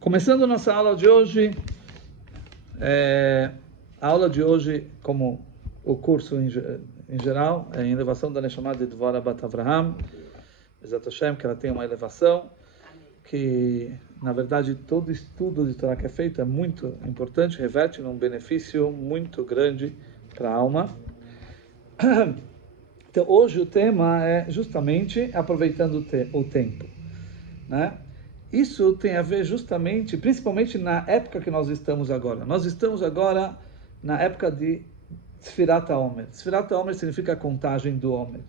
Começando nossa aula de hoje, a aula de hoje, como o curso em geral, é em elevação da Neshama de Dvora Bat Avraham, Bezat Hashem, que ela tem uma elevação, que na verdade todo estudo de Torá que é feito é muito importante, reverte num benefício muito grande para a alma. Então hoje o tema é justamente aproveitando o tempo, né? Isso tem a ver justamente, principalmente na época que nós estamos agora. Nós estamos agora na época de Sfirat HaOmer. Sfirat HaOmer significa a contagem do Omer.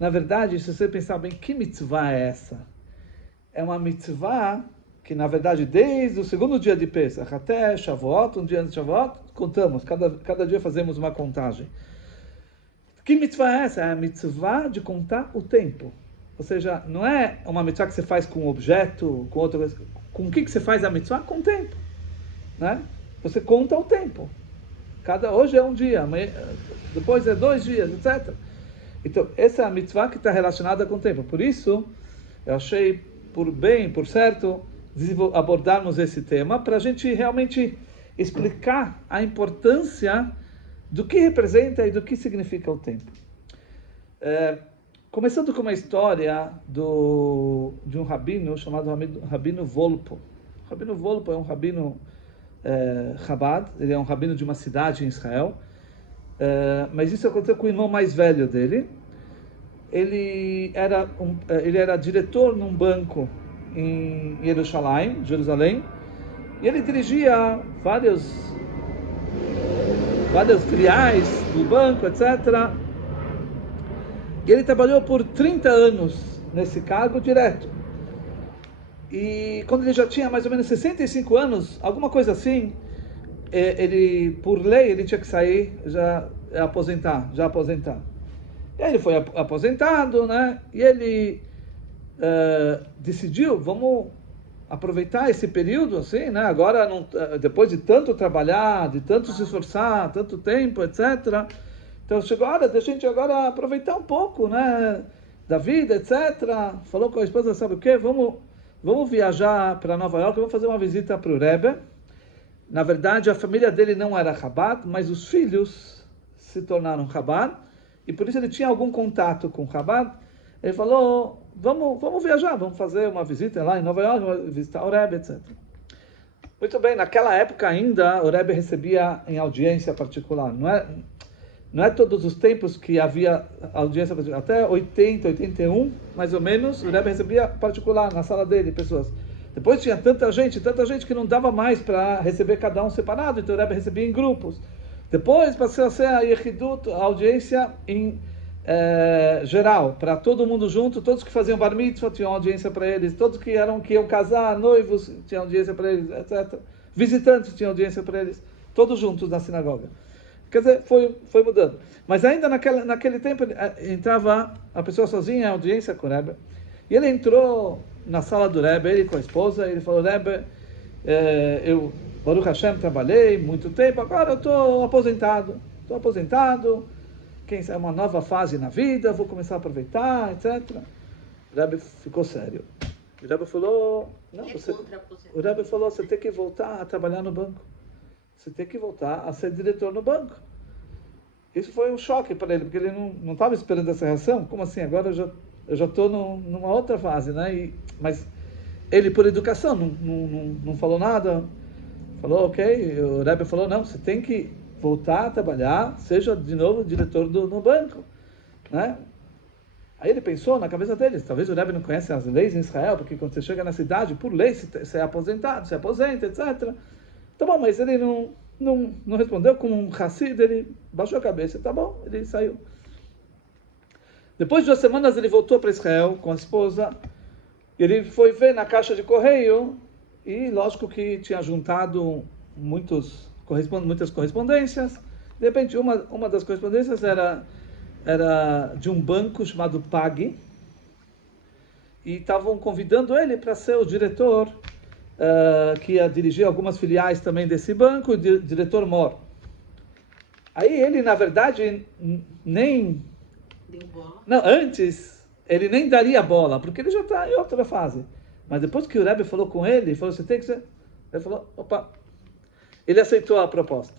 Na verdade, se você pensar bem, que mitzvah é essa? É uma mitzvah que, na verdade, desde o segundo dia de Pesach até Shavuot, um dia antes de Shavuot, contamos, cada dia fazemos uma contagem. Que mitzvah é essa? É a mitzvah de contar o tempo. Ou seja, não é uma mitzvah que você faz com um objeto, com outra coisa. Com o que você faz a mitzvah? Com o tempo, né? Você conta o tempo. Hoje é um dia, amanhã, depois é 2 dias, etc. Então, essa é a mitzvah que está relacionada com o tempo. Por isso, eu achei por certo, abordarmos esse tema para a gente realmente explicar a importância do que representa e do que significa o tempo. Começando com uma história de um rabino chamado Rabino Volpo. Rabino Volpo é um rabino Chabad, ele é um rabino de uma cidade em Israel, mas isso aconteceu com o irmão mais velho dele. Ele era diretor num banco em Jerusalém, e ele dirigia vários filiais do banco, etc. E ele trabalhou por 30 anos nesse cargo direto. E quando ele já tinha mais ou menos 65 anos, alguma coisa assim, ele, por lei, ele tinha que sair, já aposentar. E aí ele foi aposentado, né? E ele decidiu, vamos aproveitar esse período, assim, né? Agora, depois de tanto trabalhar, de tanto se esforçar, tanto tempo, etc., então chegou a hora da gente agora aproveitar um pouco, né, da vida, etc. Falou com a esposa, sabe o quê? Vamos viajar para Nova York, vamos fazer uma visita para o Rebbe. Na verdade, a família dele não era Chabad, mas os filhos se tornaram Chabad, e por isso ele tinha algum contato com Chabad. Ele falou, vamos viajar, vamos fazer uma visita lá em Nova York, visitar o Rebbe, etc. Muito bem, naquela época ainda o Rebbe recebia em audiência particular, não é todos os tempos que havia audiência particular. Até 80, 81, mais ou menos, o Rebbe recebia particular na sala dele, pessoas. Depois tinha tanta gente que não dava mais para receber cada um separado, então o Rebbe recebia em grupos. Depois passou a ser a Yechidut, a audiência em geral, para todo mundo junto, todos que faziam bar mitzvah tinham audiência para eles, todos que iam casar, noivos, tinham audiência para eles, etc. Visitantes tinham audiência para eles, todos juntos na sinagoga. Quer dizer, foi mudando. Mas ainda naquele tempo entrava a pessoa sozinha, a audiência com o Rebbe. E ele entrou na sala do Rebbe, ele com a esposa, ele falou, Rebbe, eu, Baruch Hashem, trabalhei muito tempo, agora eu estou aposentado. É uma nova fase na vida, vou começar a aproveitar, etc. O Rebbe ficou sério. O Rebbe falou, você tem que voltar a trabalhar no banco. Você tem que voltar a ser diretor no banco. Isso foi um choque para ele, porque ele não estava esperando essa reação. Como assim? Agora eu já estou numa outra fase, né? Mas ele, por educação, não falou nada. Falou, ok. O Rebbe falou, não, você tem que voltar a trabalhar, seja de novo diretor no banco, né? Aí ele pensou na cabeça dele, talvez o Rebbe não conhece as leis em Israel, porque quando você chega na cidade, por lei, você é aposentado, você aposenta, etc. Tá bom, mas ele não respondeu como um Hassid, ele baixou a cabeça, tá bom, ele saiu. Depois de 2 semanas ele voltou para Israel com a esposa, ele foi ver na caixa de correio, e lógico que tinha juntado muitas correspondências. De repente, uma das correspondências era de um banco chamado Pag, e estavam convidando ele para ser o diretor, que ia dirigir algumas filiais também desse banco, o diretor mor. Aí ele, na verdade, nem... Deu bola? Não, antes, ele nem daria bola, porque ele já está em outra fase. Mas depois que o Rebbe falou com ele, falou, você tem que ser... Ele falou, opa, ele aceitou a proposta.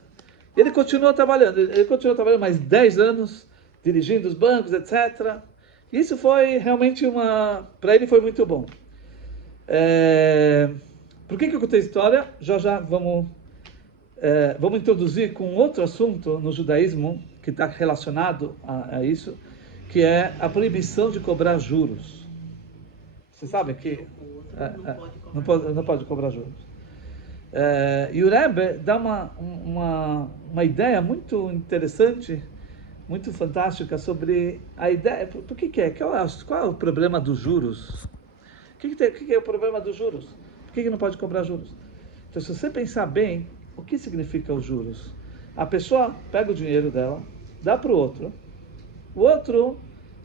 Ele continuou trabalhando mais 10 anos, dirigindo os bancos, etc. Isso foi realmente para ele foi muito bom. Por que eu contei a história? Já vamos introduzir com outro assunto no judaísmo, que está relacionado a isso, que é a proibição de cobrar juros. Você sabe que não pode cobrar juros. E o Rebbe dá uma ideia muito interessante, muito fantástica sobre a ideia. Por que é? Qual é o problema dos juros? O que é o problema dos juros? Por que não pode cobrar juros? Então, se você pensar bem, o que significa os juros? A pessoa pega o dinheiro dela, dá para o outro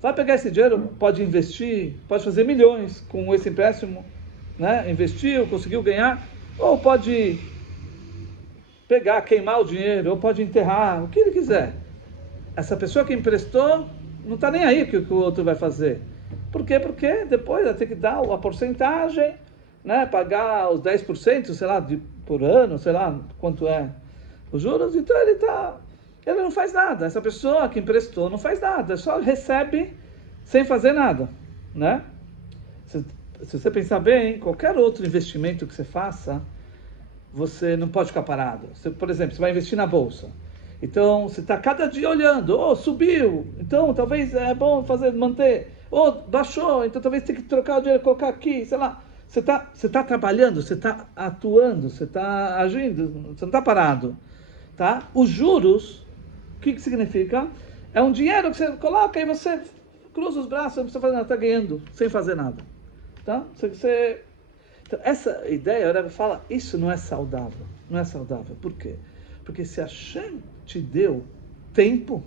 vai pegar esse dinheiro, pode investir, pode fazer milhões com esse empréstimo, né? Investiu, conseguiu ganhar, ou pode pegar, queimar o dinheiro, ou pode enterrar, o que ele quiser. Essa pessoa que emprestou não está nem aí o que o outro vai fazer. Por quê? Porque depois vai ter que dar a porcentagem, né? Pagar os 10%, sei lá, por ano, sei lá quanto é os juros. Então ele não faz nada. Essa pessoa que emprestou não faz nada, só recebe sem fazer nada, né? Se você pensar bem, qualquer outro investimento que você faça, você não pode ficar parado. Por exemplo, você vai investir na bolsa. Então, você está cada dia olhando, subiu, então talvez é bom manter, baixou, então talvez tenha que trocar o dinheiro e colocar aqui, sei lá. Você tá trabalhando, você está atuando, você está agindo, você não está parado, tá? Os juros, o que significa? É um dinheiro que você coloca e você cruza os braços, não precisa fazer nada, está ganhando, sem fazer nada, tá? Então, essa ideia, o Rebbe fala, isso não é saudável, não é saudável. Por quê? Porque se Hashem te deu tempo,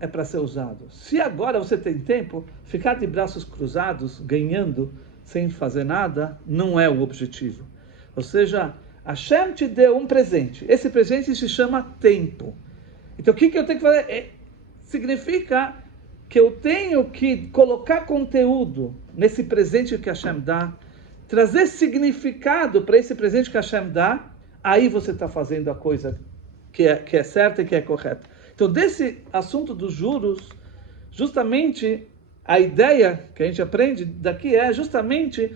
é para ser usado. Se agora você tem tempo, ficar de braços cruzados, ganhando, sem fazer nada, não é o objetivo. Ou seja, Hashem te deu um presente. Esse presente se chama tempo. Então o que eu tenho que fazer? Significa que eu tenho que colocar conteúdo nesse presente que Hashem dá, trazer significado para esse presente que Hashem dá, aí você está fazendo a coisa que é certa e que é correta. Então, desse assunto dos juros, justamente a ideia que a gente aprende daqui é justamente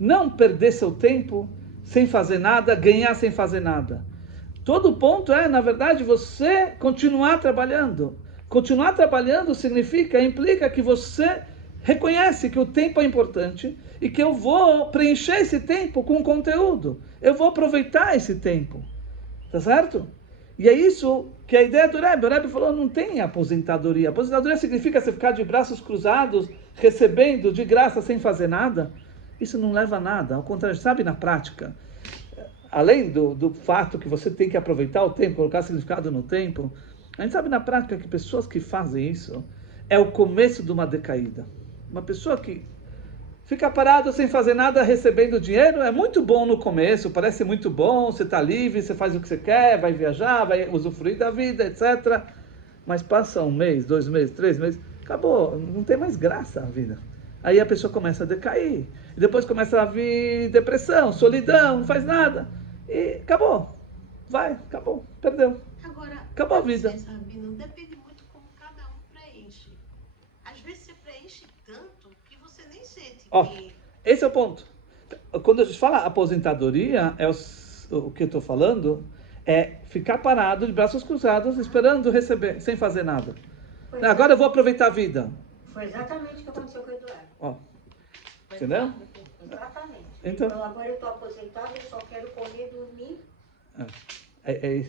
não perder seu tempo sem fazer nada, ganhar sem fazer nada. Todo o ponto é, na verdade, você continuar trabalhando. Continuar trabalhando implica que você reconhece que o tempo é importante e que eu vou preencher esse tempo com conteúdo. Eu vou aproveitar esse tempo. Tá certo? E é isso que é a ideia do Rebbe. O Rebbe falou, não tem aposentadoria. Aposentadoria significa você ficar de braços cruzados, recebendo de graça sem fazer nada. Isso não leva a nada. Ao contrário, sabe, na prática, além do fato que você tem que aproveitar o tempo, colocar significado no tempo, a gente sabe na prática que pessoas que fazem isso é o começo de uma decaída. Uma pessoa que fica parada sem fazer nada, recebendo dinheiro, é muito bom no começo, parece muito bom, você está livre, você faz o que você quer, vai viajar, vai usufruir da vida, etc. Mas passa 1 mês, 2 meses, 3 meses, acabou, não tem mais graça a vida. Aí a pessoa começa a decair, e depois começa a vir depressão, solidão, não faz nada, e acabou, acabou, perdeu. Agora, acabou a vida. Rabino, depende muito como cada um preenche. Às vezes você preenche tanto que você nem sente que... Esse é o ponto. Quando a gente fala aposentadoria, o que eu estou falando é ficar parado de braços cruzados, esperando receber, sem fazer nada. Agora eu vou aproveitar a vida. Foi exatamente o que aconteceu com o Eduardo. Entendeu? Exatamente. Então agora eu estou aposentado, eu só quero comer, dormir.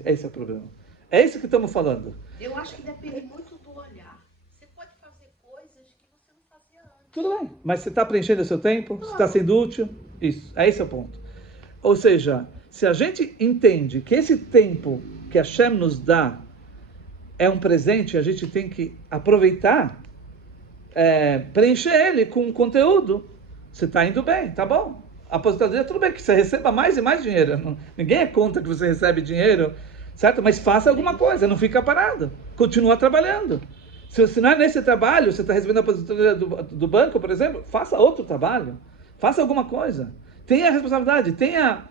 Esse é o problema. É isso que estamos falando. Eu acho que depende muito do olhar. Você pode fazer coisas que você não fazia antes. Tudo bem. Mas você está preenchendo o seu tempo? Você está sendo útil? Isso. Esse é o ponto. Ou seja, se a gente entende que esse tempo que a Hashem nos dá é um presente, a gente tem que aproveitar, preencher ele com conteúdo, você está indo bem, tá bom. A aposentadoria, tudo bem que você receba mais e mais dinheiro. Ninguém é contra que você recebe dinheiro, certo? Mas faça alguma coisa, não fica parado. Continua trabalhando. Se não é nesse trabalho, você está recebendo a aposentadoria do banco, por exemplo, faça outro trabalho. Faça alguma coisa. Tenha responsabilidade, tenha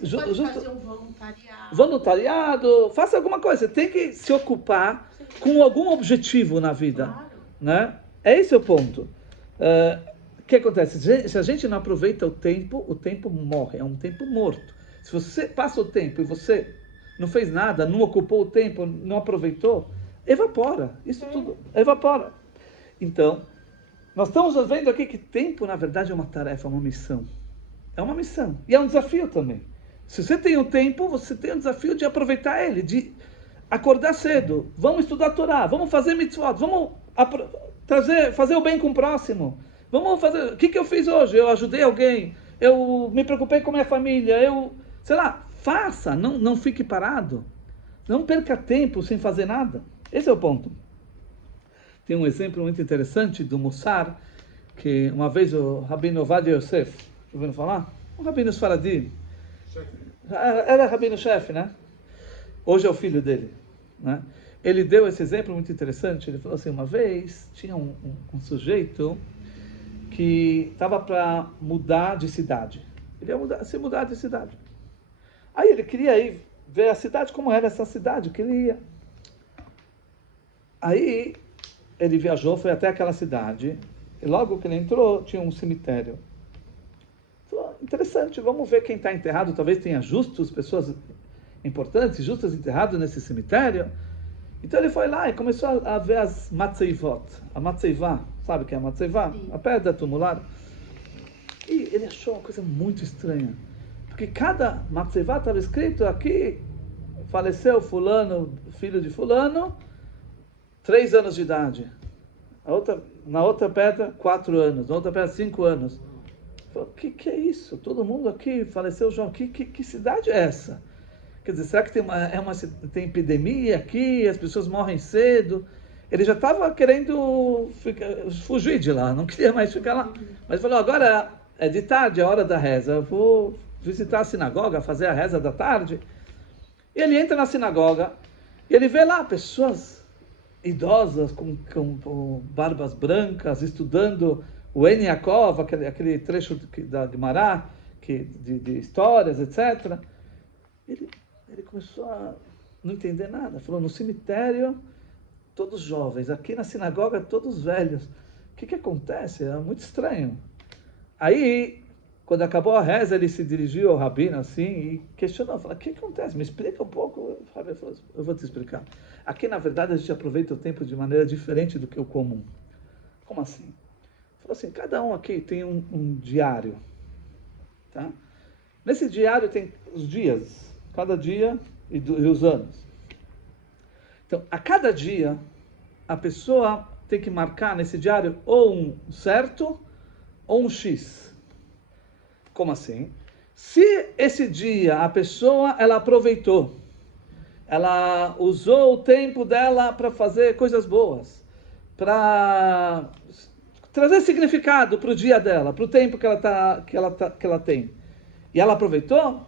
Você pode fazer um voluntariado. Voluntariado, faça alguma coisa. Você tem que se ocupar com algum objetivo na vida. Claro. Né? É esse o ponto. O que acontece? Se a gente não aproveita o tempo morre. É um tempo morto. Se você passa o tempo e você não fez nada, não ocupou o tempo, não aproveitou, evapora. Isso tudo evapora. Então, nós estamos vendo aqui que tempo, na verdade, é uma tarefa, uma missão. É uma missão. E é um desafio também. Se você tem o tempo, você tem o desafio de aproveitar ele, de acordar cedo. Vamos estudar a Torá, vamos fazer mitzvot, vamos fazer o bem com o próximo. Vamos fazer... O que eu fiz hoje? Eu ajudei alguém, eu me preocupei com a minha família, sei lá, faça, não fique parado. Não perca tempo sem fazer nada. Esse é o ponto. Tem um exemplo muito interessante do Mussar, que uma vez o Rabino Ovadia Yosef, ouviram falar? Um rabino Sfaradi. Era rabino-chefe, né? Hoje é o filho dele. Né? Ele deu esse exemplo muito interessante. Ele falou assim, uma vez tinha um sujeito que estava para mudar de cidade. Ele ia se mudar de cidade. Aí ele queria ir ver a cidade, como era essa cidade que ele ia. Aí ele viajou, foi até aquela cidade, e logo que ele entrou, tinha um cemitério. Falou, interessante, vamos ver quem está enterrado, talvez tenha justos, pessoas importantes, justas enterradas nesse cemitério. Então ele foi lá e começou a ver as matzeivot, a matzeivá, sabe o que é a matzeivá? A pedra tumular. E ele achou uma coisa muito estranha, porque cada matzeivá estava escrito aqui, faleceu fulano, filho de fulano, 3 anos de idade. Na outra pedra, 4 anos. Na outra pedra, 5 anos. Falei, o que é isso? Todo mundo aqui faleceu, João. Que cidade é essa? Quer dizer, será que tem epidemia aqui? As pessoas morrem cedo? Ele já estava querendo fugir de lá, não queria mais ficar lá. Mas falou, agora é de tarde, é hora da reza. Eu vou visitar a sinagoga, fazer a reza da tarde. E ele entra na sinagoga e ele vê lá pessoas idosas com barbas brancas, estudando o En Yaakov, aquele trecho da Gemara, de histórias, etc. Ele começou a não entender nada. Falou, no cemitério, todos jovens, aqui na sinagoga, todos velhos. O que acontece? É muito estranho. Aí, quando acabou a reza, ele se dirigiu ao rabino assim e questionou, falou, o que acontece? Me explica um pouco. O rabino falou, eu vou te explicar. Aqui, na verdade, a gente aproveita o tempo de maneira diferente do que o comum. Como assim? Falou assim, cada um aqui tem um diário. Tá? Nesse diário tem os dias, cada dia e os anos. Então, a cada dia, a pessoa tem que marcar nesse diário ou um certo ou um X. Como assim? Se esse dia a pessoa ela aproveitou, ela usou o tempo dela para fazer coisas boas, para trazer significado para o dia dela, para o tempo que ela tem. E ela aproveitou,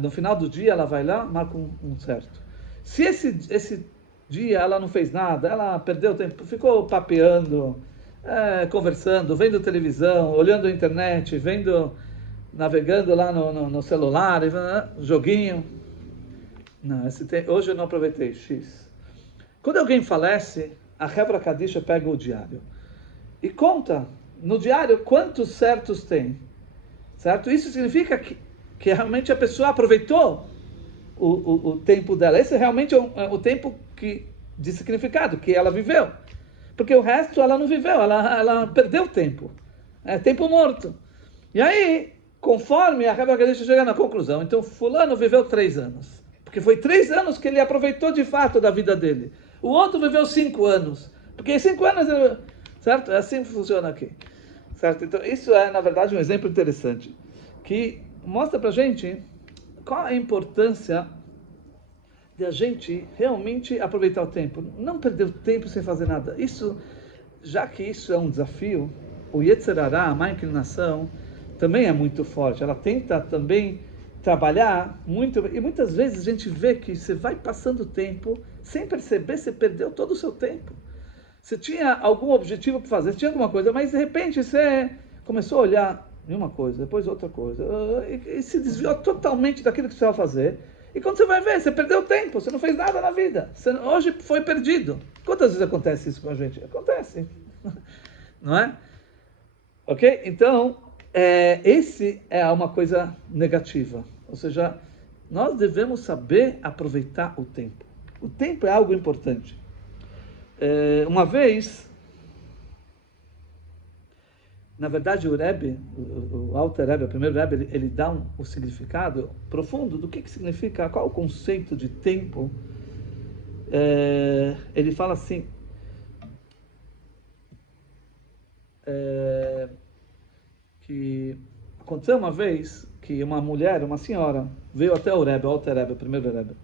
no final do dia ela vai lá, marca um certo. Se esse dia ela não fez nada, ela perdeu tempo, ficou papeando, conversando, vendo televisão, olhando a internet, navegando lá no celular, joguinho. Não, hoje eu não aproveitei, X. Quando alguém falece, a Hevra Kadisha pega o diário e conta no diário quantos certos tem. Certo? Isso significa que realmente a pessoa aproveitou o tempo dela. Esse realmente é o tempo de significado que ela viveu. Porque o resto ela não viveu, ela perdeu tempo. É tempo morto. E aí, conforme a Hevra Kadisha chega na conclusão, então fulano viveu 3 anos. Porque foi 3 anos que ele aproveitou de fato da vida dele. O outro viveu 5 anos. Porque 5 anos, certo? É assim que funciona aqui. Certo? Então, isso é, na verdade, um exemplo interessante. Que mostra pra gente qual a importância de a gente realmente aproveitar o tempo. Não perder o tempo sem fazer nada. Já que isso é um desafio, o Yetzer Hara, a má inclinação, também é muito forte. Ela tenta também trabalhar muito, e muitas vezes a gente vê que você vai passando o tempo, sem perceber, você perdeu todo o seu tempo. Você tinha algum objetivo para fazer, você tinha alguma coisa, mas de repente você começou a olhar em uma coisa, depois outra coisa, e se desviou totalmente daquilo que você vai fazer. E quando você vai ver, você perdeu tempo, você não fez nada na vida. Hoje foi perdido. Quantas vezes acontece isso com a gente? Acontece. Não é? Ok? Então, esse é uma coisa negativa. Ou seja, nós devemos saber aproveitar o tempo. O tempo é algo importante. Uma vez, na verdade, o Rebbe, o Alter Rebbe, o primeiro Rebbe, ele dá o significado profundo do que significa, qual o conceito de tempo. Ele fala assim, que aconteceu uma vez que uma mulher, uma senhora, veio até o Rebbe, o Alter Rebbe, o primeiro Rebbe,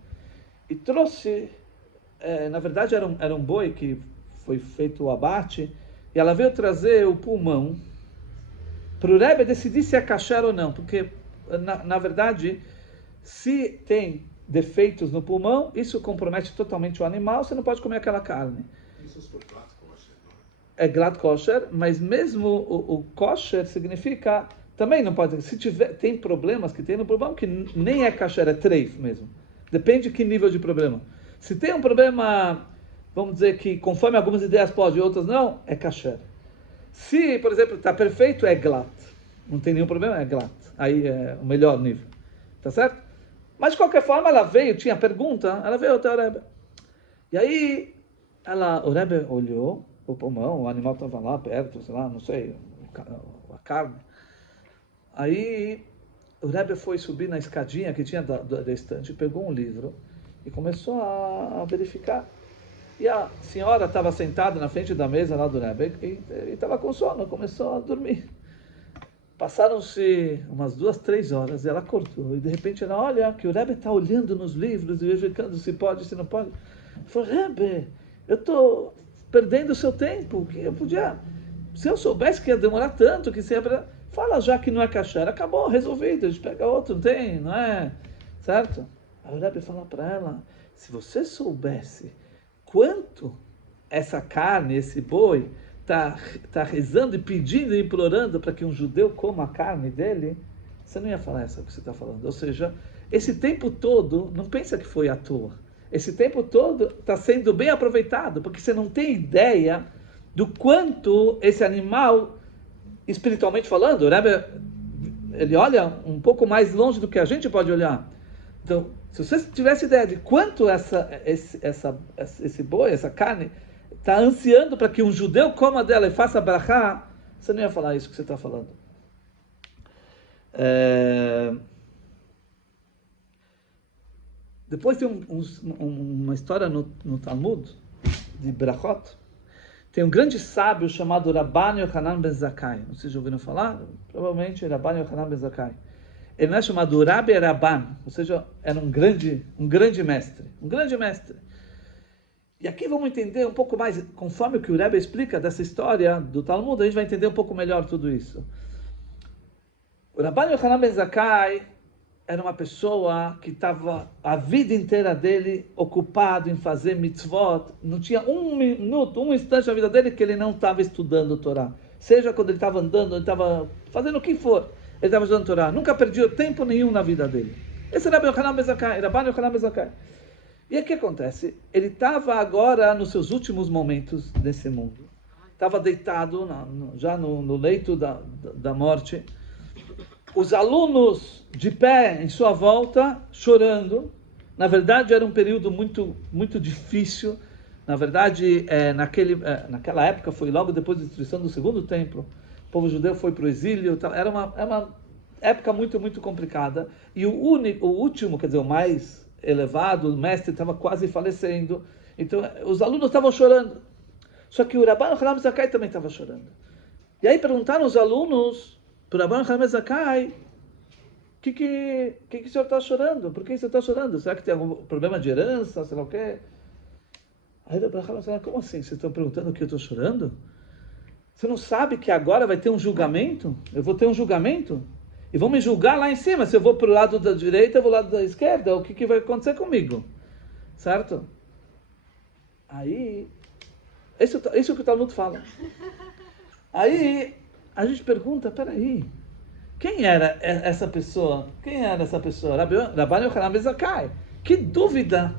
e trouxe, na verdade era um boi que foi feito o abate, e ela veio trazer o pulmão para o Rebbe decidir se é kasher ou não, porque na verdade, se tem defeitos no pulmão, isso compromete totalmente o animal, você não pode comer aquela carne. Isso é glatt kosher, mas mesmo o kosher significa, também não pode, se tem problemas que tem no pulmão, que nem é kasher, é treif mesmo. Depende de que nível de problema. Se tem um problema, vamos dizer que conforme algumas ideias pode e outras não, é kasher. Se, por exemplo, está perfeito, é glatt. Não tem nenhum problema, é glatt. Aí é o melhor nível. Tá certo? Mas de qualquer forma, ela veio, tinha pergunta, ela veio até o Rebbe. E aí, o Rebbe olhou o pulmão, o animal estava lá perto, sei lá, não sei, a carne. Aí, o Rebbe foi subir na escadinha que tinha da estante, pegou um livro e começou a verificar. E a senhora estava sentada na frente da mesa lá do Rebbe e estava com sono, começou a dormir. Passaram-se umas 2, 3 horas e ela acordou. E de repente ela olha que o Rebbe está olhando nos livros e verificando se pode, se não pode. Falou, Rebbe, eu estou perdendo o seu tempo. Que eu podia, se eu soubesse que ia demorar tanto, que sempre fala já que não é kasher, acabou, resolvido, a gente pega outro, não tem, não é? Certo? Aí o Rebbe fala para ela, se você soubesse quanto essa carne, esse boi, está rezando e pedindo e implorando para que um judeu coma a carne dele, você não ia falar essa que você está falando. Ou seja, esse tempo todo, não pensa que foi à toa. Esse tempo todo está sendo bem aproveitado, porque você não tem ideia do quanto esse animal, espiritualmente falando, o Rebbe, ele olha um pouco mais longe do que a gente pode olhar. Então, se você tivesse ideia de quanto esse boi, essa carne, está ansiando para que um judeu coma dela e faça brachá, você não ia falar isso que você está falando. Depois tem uma história no Talmud, de Brachot. Tem um grande sábio chamado Rabban Yochanan ben Zakkai. Vocês já ouviram falar? Provavelmente Rabban Yochanan ben Zakkai. Ele não é chamado Rabbi Rabban, ou seja, era um grande mestre. Um grande mestre. E aqui vamos entender um pouco mais, conforme o que o Rebbe explica dessa história do Talmud, a gente vai entender um pouco melhor tudo isso. O Rabban Yochanan ben Zakkai era uma pessoa que estava a vida inteira dele ocupado em fazer mitzvot. Não tinha um minuto, um instante da vida dele que ele não estava estudando o Torá. Seja quando ele estava andando, ele estava fazendo o que for, ele estava estudando o Torá. Nunca perdia tempo nenhum na vida dele. Esse era Rabban Yochanan ben Zakkai, Rabban Yochanan ben Zakkai. E o que acontece? Ele estava agora nos seus últimos momentos desse mundo. Estava deitado já no leito da morte. Os alunos de pé em sua volta, chorando. Na verdade, era um período muito, muito difícil. Na verdade, naquela época, foi logo depois da destruição do segundo templo. O povo judeu foi para o exílio. Era uma época muito, muito complicada. E o último, quer dizer, o mais elevado, o mestre estava quase falecendo. Então, os alunos estavam chorando. Só que o Rabban Yochanan ben Zakkai também estava chorando. E aí perguntaram os alunos para o Rabban Yochanan ben Zakkai, o que o senhor está chorando? Por que você está chorando? Será que tem algum problema de herança? Sei lá o quê? Aí o Rabban Yochanan ben Zakkai, como assim? Vocês estão perguntando o que eu estou chorando? Você não sabe que agora vai ter um julgamento? Eu vou ter um julgamento? E vão me julgar lá em cima, se eu vou para o lado da direita, eu vou para o lado da esquerda, o que vai acontecer comigo? Certo? Aí, isso que o Talmud fala. Aí, a gente pergunta, peraí, Quem era essa pessoa? Quem era essa pessoa? Rabban Yochanan ben Zakkai. Que dúvida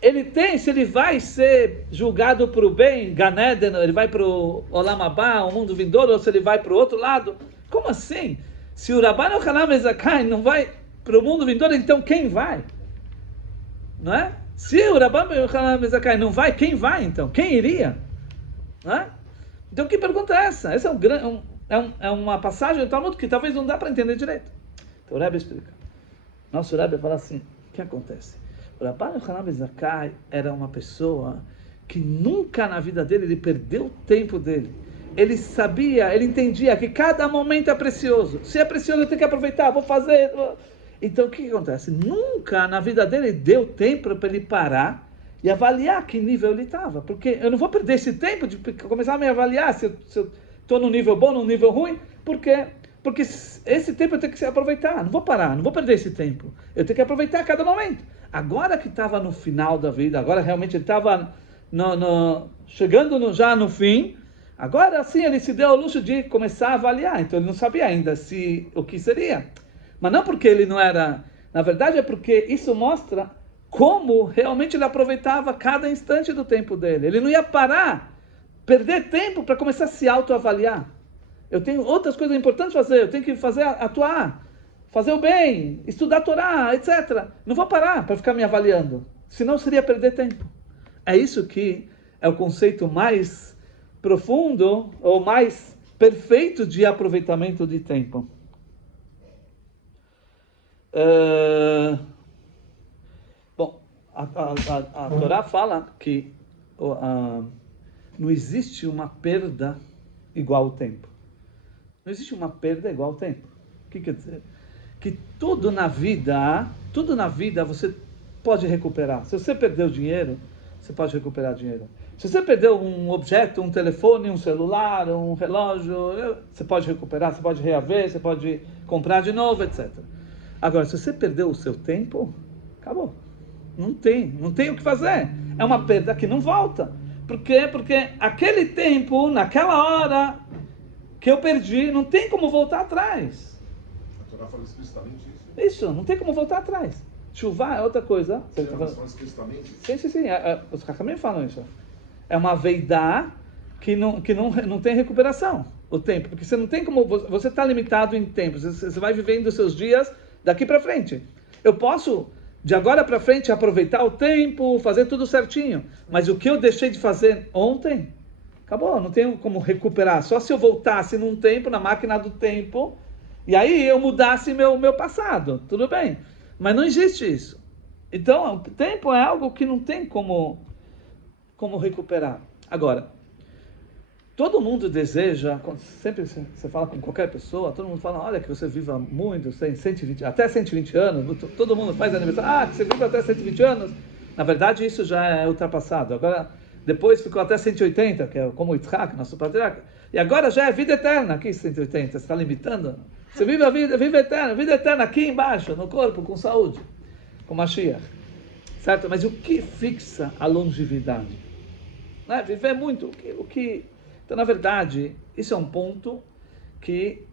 ele tem se ele vai ser julgado para o bem, Gan Eden, ele vai para o Olam Haba, o mundo vindouro, ou se ele vai para o outro lado. Como assim? Se o Rabban Yochanan ben Zakkai não vai para o mundo vindouro, então quem vai? Não é? Se o Rabban Yochanan ben Zakkai não vai, quem vai então? Quem iria? Não é? Então que pergunta é essa? Essa é uma passagem do Talmud que talvez não dá para entender direito. Então o Rebbe explica. Nosso Rebbe fala assim, o que acontece? O Rabban Yochanan ben Zakkai era uma pessoa que nunca na vida dele ele perdeu o tempo dele. Ele sabia, ele entendia que cada momento é precioso. Se é precioso, eu tenho que aproveitar, vou fazer. Então o que acontece? Nunca na vida dele deu tempo para ele parar e avaliar que nível ele estava. Porque eu não vou perder esse tempo de começar a me avaliar se eu estou no nível bom, no nível ruim. Por quê? Porque esse tempo eu tenho que se aproveitar. Não vou parar, não vou perder esse tempo. Eu tenho que aproveitar cada momento. Agora que estava no final da vida, agora realmente ele estava chegando já no fim, agora sim ele se deu ao luxo de começar a avaliar. Então ele não sabia ainda o que seria. Mas não porque ele não era... Na verdade é porque isso mostra como realmente ele aproveitava cada instante do tempo dele. Ele não ia parar, perder tempo para começar a se autoavaliar. Eu tenho outras coisas importantes a fazer, eu tenho que atuar, fazer o bem, estudar a Torá, etc. Não vou parar para ficar me avaliando, senão seria perder tempo. É isso que é o conceito mais profundo ou mais perfeito de aproveitamento de tempo. Bom, a Torá fala que não existe uma perda igual ao tempo. Não existe uma perda igual ao tempo. O que quer dizer? Que tudo na vida você pode recuperar. Se você perdeu dinheiro, você pode recuperar dinheiro. Se você perdeu um objeto, um telefone, um celular, um relógio, você pode recuperar, você pode reaver, você pode comprar de novo, etc. Agora, se você perdeu o seu tempo, acabou. Não tem o que fazer. É uma perda que não volta. Por quê? Porque aquele tempo, naquela hora que eu perdi, não tem como voltar atrás. A Torá fala explicitamente isso? Isso, não tem como voltar atrás. Chuvá é outra coisa. Você fala explicitamente isso? Sim. Os caras também falam isso. É uma veidá que não tem recuperação. O tempo. Porque você não tem como... Você está limitado em tempo. Você vai vivendo os seus dias daqui para frente. Eu posso, de agora para frente, aproveitar o tempo, fazer tudo certinho. Mas o que eu deixei de fazer ontem... Acabou, não tenho como recuperar. Só se eu voltasse num tempo, na máquina do tempo, e aí eu mudasse meu passado. Tudo bem. Mas não existe isso. Então, o tempo é algo que não tem como recuperar. Agora, todo mundo deseja, sempre você fala com qualquer pessoa, todo mundo fala, olha, que você viva muito, 120, até 120 anos, todo mundo faz aniversário, que você viva até 120 anos. Na verdade, isso já é ultrapassado. Agora... Depois ficou até 180, que é como o Yitzhak, nosso patriarca. E agora já é vida eterna. Aqui 180, você está limitando? Você vive a vida eterna aqui embaixo, no corpo, com saúde, com Mashiach. Certo? Mas o que fixa a longevidade? Não é? Viver muito. Então, na verdade, isso é um ponto que,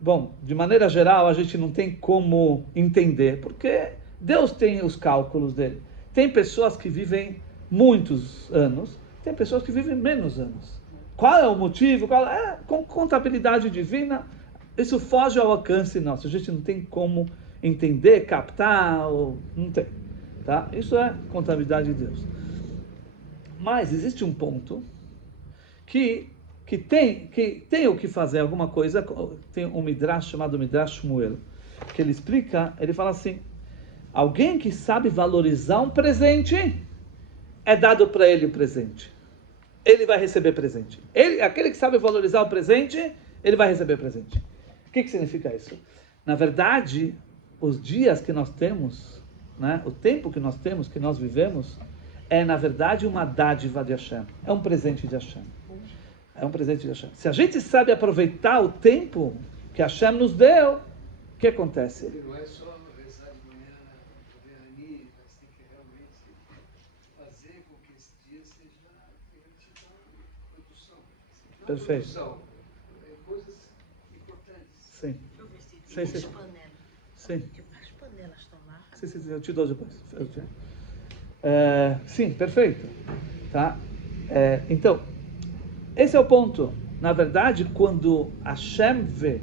bom, de maneira geral, a gente não tem como entender, porque Deus tem os cálculos dele. Tem pessoas que vivem muitos anos, tem pessoas que vivem menos anos. Qual é o motivo? Com contabilidade divina, isso foge ao alcance nosso. A gente não tem como entender, captar, não tem. Tá? Isso é contabilidade de Deus. Mas existe um ponto que tem o que fazer alguma coisa. Tem um Midrash chamado Midrash Shmuel, que ele explica, ele fala assim, alguém que sabe valorizar um presente, é dado para ele o presente. Ele vai receber presente. Aquele que sabe valorizar o presente, ele vai receber presente. O que significa isso? Na verdade, os dias que nós temos, né, o tempo que nós temos, que nós vivemos, é na verdade uma dádiva de Hashem. É um presente de Hashem. É um presente de Hashem. Se a gente sabe aproveitar o tempo que Hashem nos deu, o que acontece? Ele não é só rezar de manhã, poder reunir, mas tem que realmente fazer com que esse dia seja realmente uma produção. Perfeito. Produção. Coisas Sim. Deixa eu ver se Sim, tem sim. as panelas. Sim. Tipo, as panelas estão lá. Sim, eu te dou depois. Sim, perfeito. Tá? Então, esse é o ponto. Na verdade, quando Hashem vê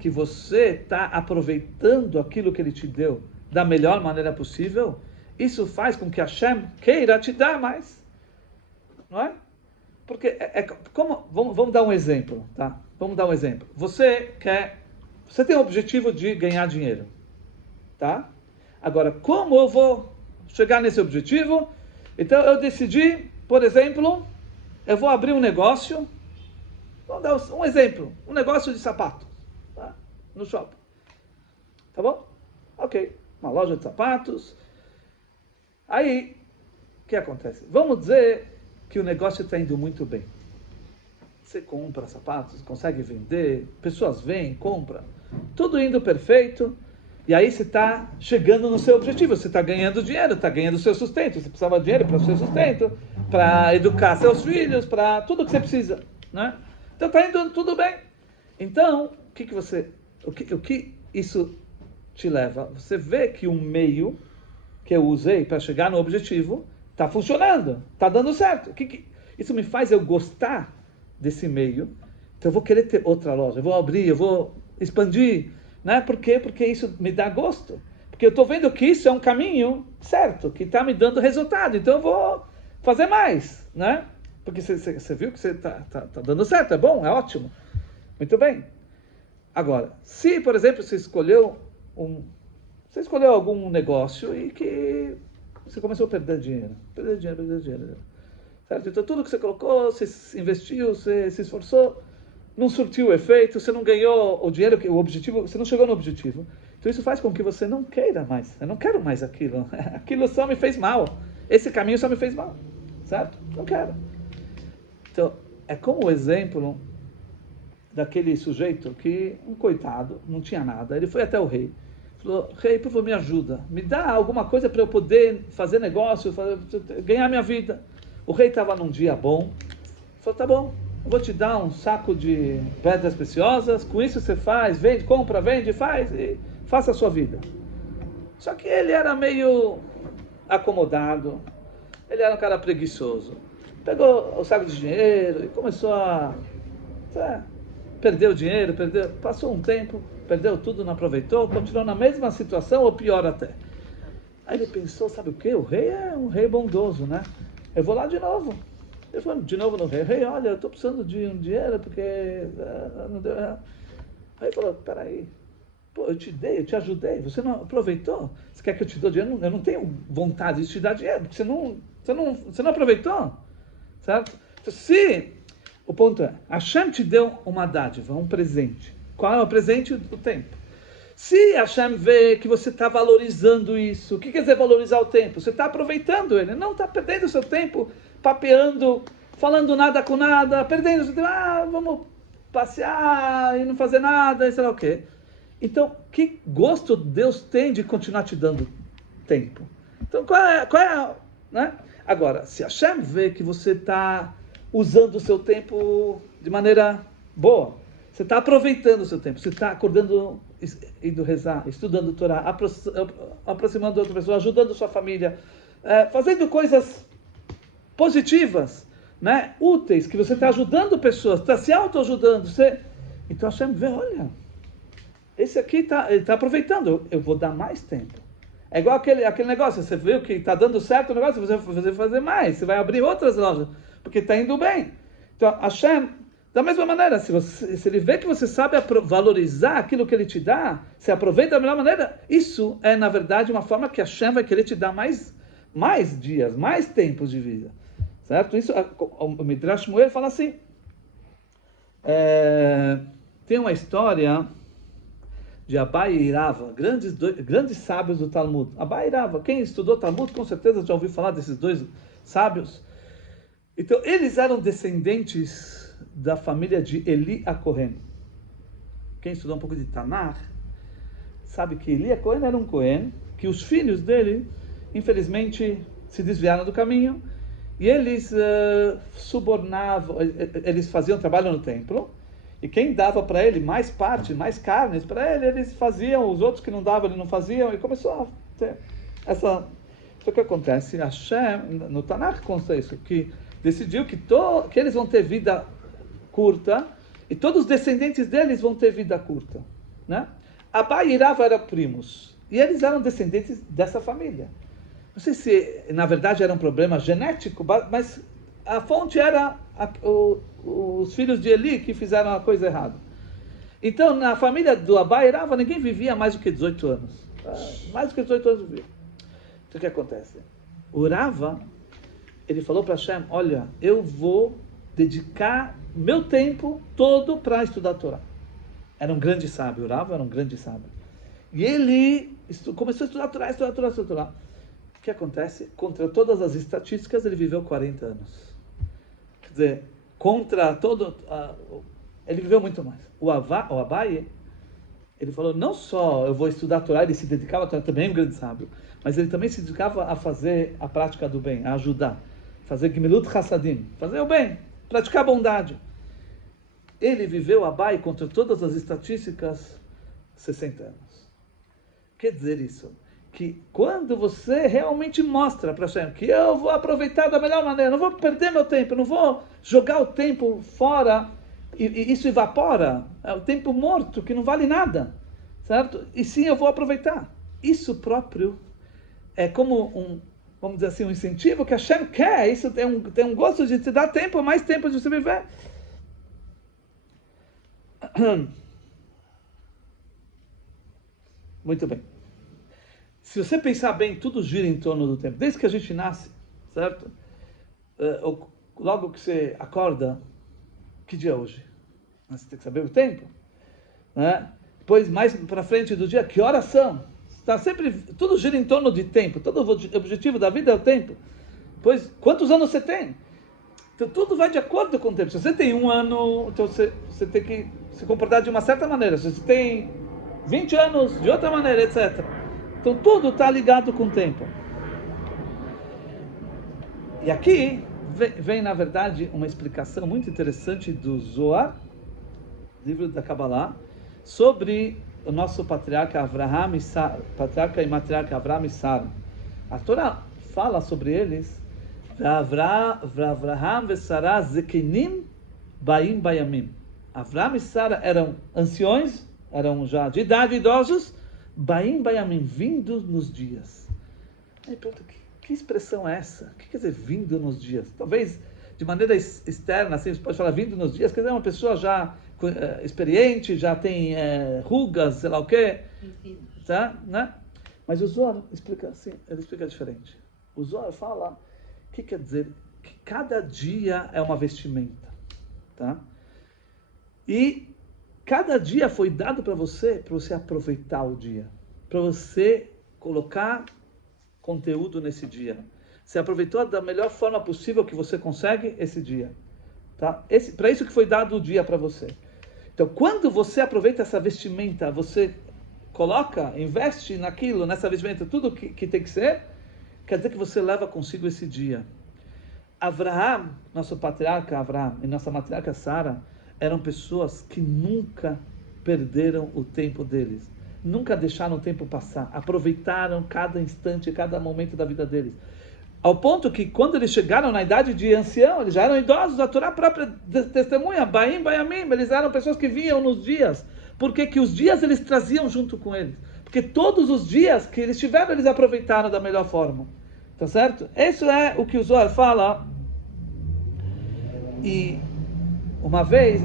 que você está aproveitando aquilo que Ele te deu da melhor maneira possível, isso faz com que Hashem queira te dar mais. Não é? Porque como, vamos dar um exemplo, tá? Vamos dar um exemplo. Você tem o objetivo de ganhar dinheiro, tá? Agora, como eu vou chegar nesse objetivo? Então, eu decidi, por exemplo, eu vou abrir um negócio. Vamos dar um exemplo, um negócio de sapato, tá? No shopping, tá bom? Ok, uma loja de sapatos. Aí, o que acontece? Vamos dizer que o negócio está indo muito bem. Você compra sapatos, consegue vender, pessoas vêm, compram, tudo indo perfeito, e aí você está chegando no seu objetivo, você está ganhando dinheiro, está ganhando o seu sustento, você precisava de dinheiro para o seu sustento, para educar seus filhos, para tudo que você precisa, né? Então está indo tudo bem. Então, o que isso te leva? Você vê que o meio que eu usei para chegar no objetivo está funcionando, está dando certo. Isso me faz eu gostar desse meio. Então eu vou querer ter outra loja, eu vou abrir, eu vou expandir, né? Por quê? Porque isso me dá gosto. Porque eu estou vendo que isso é um caminho certo, que está me dando resultado. Então eu vou fazer mais, né? Porque você viu que você está dando certo, é bom, é ótimo. Muito bem. Agora, se, por exemplo, você escolheu algum negócio e que você começou a perder dinheiro. Certo? Então tudo que você colocou, você investiu, você se esforçou, não surtiu o efeito, você não ganhou o dinheiro, o objetivo, você não chegou no objetivo. Então isso faz com que você não queira mais. Eu não quero mais aquilo. Aquilo só me fez mal. Esse caminho só me fez mal. Certo? Não quero. Então, é como o exemplo daquele sujeito que, um coitado, não tinha nada. Ele foi até o rei. Falou, rei, por favor, me ajuda. Me dá alguma coisa para eu poder fazer negócio, ganhar minha vida. O rei estava num dia bom. Falou, tá bom, eu vou te dar um saco de pedras preciosas. Com isso você faz, vende, compra, vende, faz e faça a sua vida. Só que ele era meio acomodado. Ele era um cara preguiçoso. Pegou o saco de dinheiro e começou a... Perdeu dinheiro, passou um tempo, perdeu tudo, não aproveitou, continuou na mesma situação ou pior até. Aí ele pensou, sabe o que? O rei é um rei bondoso, né? Eu vou lá de novo. Ele foi de novo no rei. Rei, olha, eu estou precisando de um dinheiro porque não deu. Aí ele falou, peraí, pô, eu te dei, eu te ajudei, você não aproveitou? Você quer que eu te dê dinheiro? Eu não tenho vontade de te dar dinheiro, porque você não aproveitou, certo? Então, o ponto é, Hashem te deu uma dádiva, um presente. Qual é o presente? O tempo. Se Hashem vê que você está valorizando isso, o que quer dizer valorizar o tempo? Você está aproveitando ele, não está perdendo o seu tempo, papeando, falando nada com nada, perdendo o seu tempo, vamos passear e não fazer nada, e sei lá o quê. Então, que gosto Deus tem de continuar te dando tempo? Então, qual é né? Agora, se Hashem vê que você está usando o seu tempo de maneira boa, você está aproveitando o seu tempo, você está acordando, indo rezar, estudando Torá, aproximando outra pessoa, ajudando sua família, fazendo coisas positivas, né, úteis, que você está ajudando pessoas, está se auto-ajudando. Então Hashem vê, olha, esse aqui está aproveitando, eu vou dar mais tempo. É igual aquele negócio, você viu que está dando certo o negócio, você vai fazer mais, você vai abrir outras lojas, porque está indo bem. Então Hashem, da mesma maneira, se ele vê que você sabe valorizar aquilo que ele te dá, se aproveita da melhor maneira, isso é, na verdade, uma forma que Hashem vai querer te dar mais dias, mais tempos de vida. Certo? Isso, o Midrash Shmuel fala assim. Tem uma história de Abai e Rava, grandes sábios do Talmud. Abai e Rava, quem estudou Talmud, com certeza já ouviu falar desses dois sábios. Então, eles eram descendentes da família de Eli HaKohen. Quem estudou um pouco de Tanakh, sabe que Eli HaKohen era um Kohen, que os filhos dele, infelizmente, se desviaram do caminho, e eles subornavam, eles faziam trabalho no templo, E quem dava para ele mais parte, mais carnes para ele, eles faziam, os outros que não davam, eles não faziam, e começou a ter essa... Só que acontece, Hashem, no Tanakh consta isso, que decidiu que eles vão ter vida curta, e todos os descendentes deles vão ter vida curta, né? Abai e Rava eram primos, e eles eram descendentes dessa família. Não sei se, na verdade, era um problema genético, mas a fonte era os filhos de Eli que fizeram a coisa errada. Então, na família do Abai e Rava, ninguém vivia mais do que 18 anos. Mais do que 18 anos vivia. Então, o que acontece? O Rava, ele falou para Hashem, olha, eu vou dedicar meu tempo todo para estudar a Torá. Era um grande sábio, o Rava era um grande sábio. E ele começou a estudar a Torá, estudar a Torá. O que acontece? Contra todas as estatísticas, ele viveu 40 anos. Quer dizer, contra todo... ele viveu muito mais. O Abai, ele falou, não só eu vou estudar a Torá, ele se dedicava a Torá, também é um grande sábio, mas ele também se dedicava a fazer a prática do bem, a ajudar. Fazer Gemilut Hassadim, fazer o bem, praticar a bondade. Ele viveu, Abai, contra todas as estatísticas, 60 anos. Quer dizer isso? Que quando você realmente mostra para Hashem que eu vou aproveitar da melhor maneira, não vou perder meu tempo, não vou jogar o tempo fora e isso evapora, é o tempo morto que não vale nada, certo? E sim, eu vou aproveitar. Isso próprio é como vamos dizer assim, um incentivo que Hashem quer, isso tem um gosto de te dar tempo, mais tempo de você viver. Muito bem. Se você pensar bem, tudo gira em torno do tempo. Desde que a gente nasce, certo? Logo que você acorda, que dia é hoje? Você tem que saber o tempo, né? Depois, mais para frente do dia, que horas são? Está sempre, tudo gira em torno de tempo. Todo o objetivo da vida é o tempo. Depois, quantos anos você tem? Então, tudo vai de acordo com o tempo. Se você tem 1 ano, então você tem que se comportar de uma certa maneira. Se você tem 20 anos, de outra maneira, etc. Então tudo está ligado com o tempo. E aqui vem, na verdade, uma explicação muito interessante do Zohar, livro da Kabbalah, sobre o nosso patriarca Avraham e Sara, patriarca e matriarca Avraham e Sara. A Torá fala sobre eles, Avraham e Sara zekenim baim bayamim. Avraham e Sara eram anciões, eram já de idade, idosos, Baim Bayamim, vindo nos dias. Aí pergunta, que expressão é essa? O que quer dizer vindo nos dias? Talvez de maneira externa, assim, você pode falar vindo nos dias, quer dizer uma pessoa já experiente, já tem rugas, sei lá o quê. Tá? Né? Mas o Zohar explica assim, ele explica diferente. O Zohar fala, o que quer dizer? Que cada dia é uma vestimenta. Tá? E cada dia foi dado para você aproveitar o dia, para você colocar conteúdo nesse dia. Você aproveitou da melhor forma possível que você consegue esse dia, tá? Para isso que foi dado o dia para você. Então, quando você aproveita essa vestimenta, você coloca, investe naquilo, nessa vestimenta, tudo que tem que ser, quer dizer que você leva consigo esse dia. Avraham, nosso patriarca Avraham e nossa matriarca Sara, eram pessoas que nunca perderam o tempo deles. Nunca deixaram o tempo passar. Aproveitaram cada instante, cada momento da vida deles. Ao ponto que, quando eles chegaram na idade de ancião, eles já eram idosos, a Torá própria testemunha, Baim, Bayamim, eles eram pessoas que vinham nos dias. Porque que os dias eles traziam junto com eles. Porque todos os dias que eles tiveram, eles aproveitaram da melhor forma. Tá certo? Isso é o que o Zohar fala. E uma vez,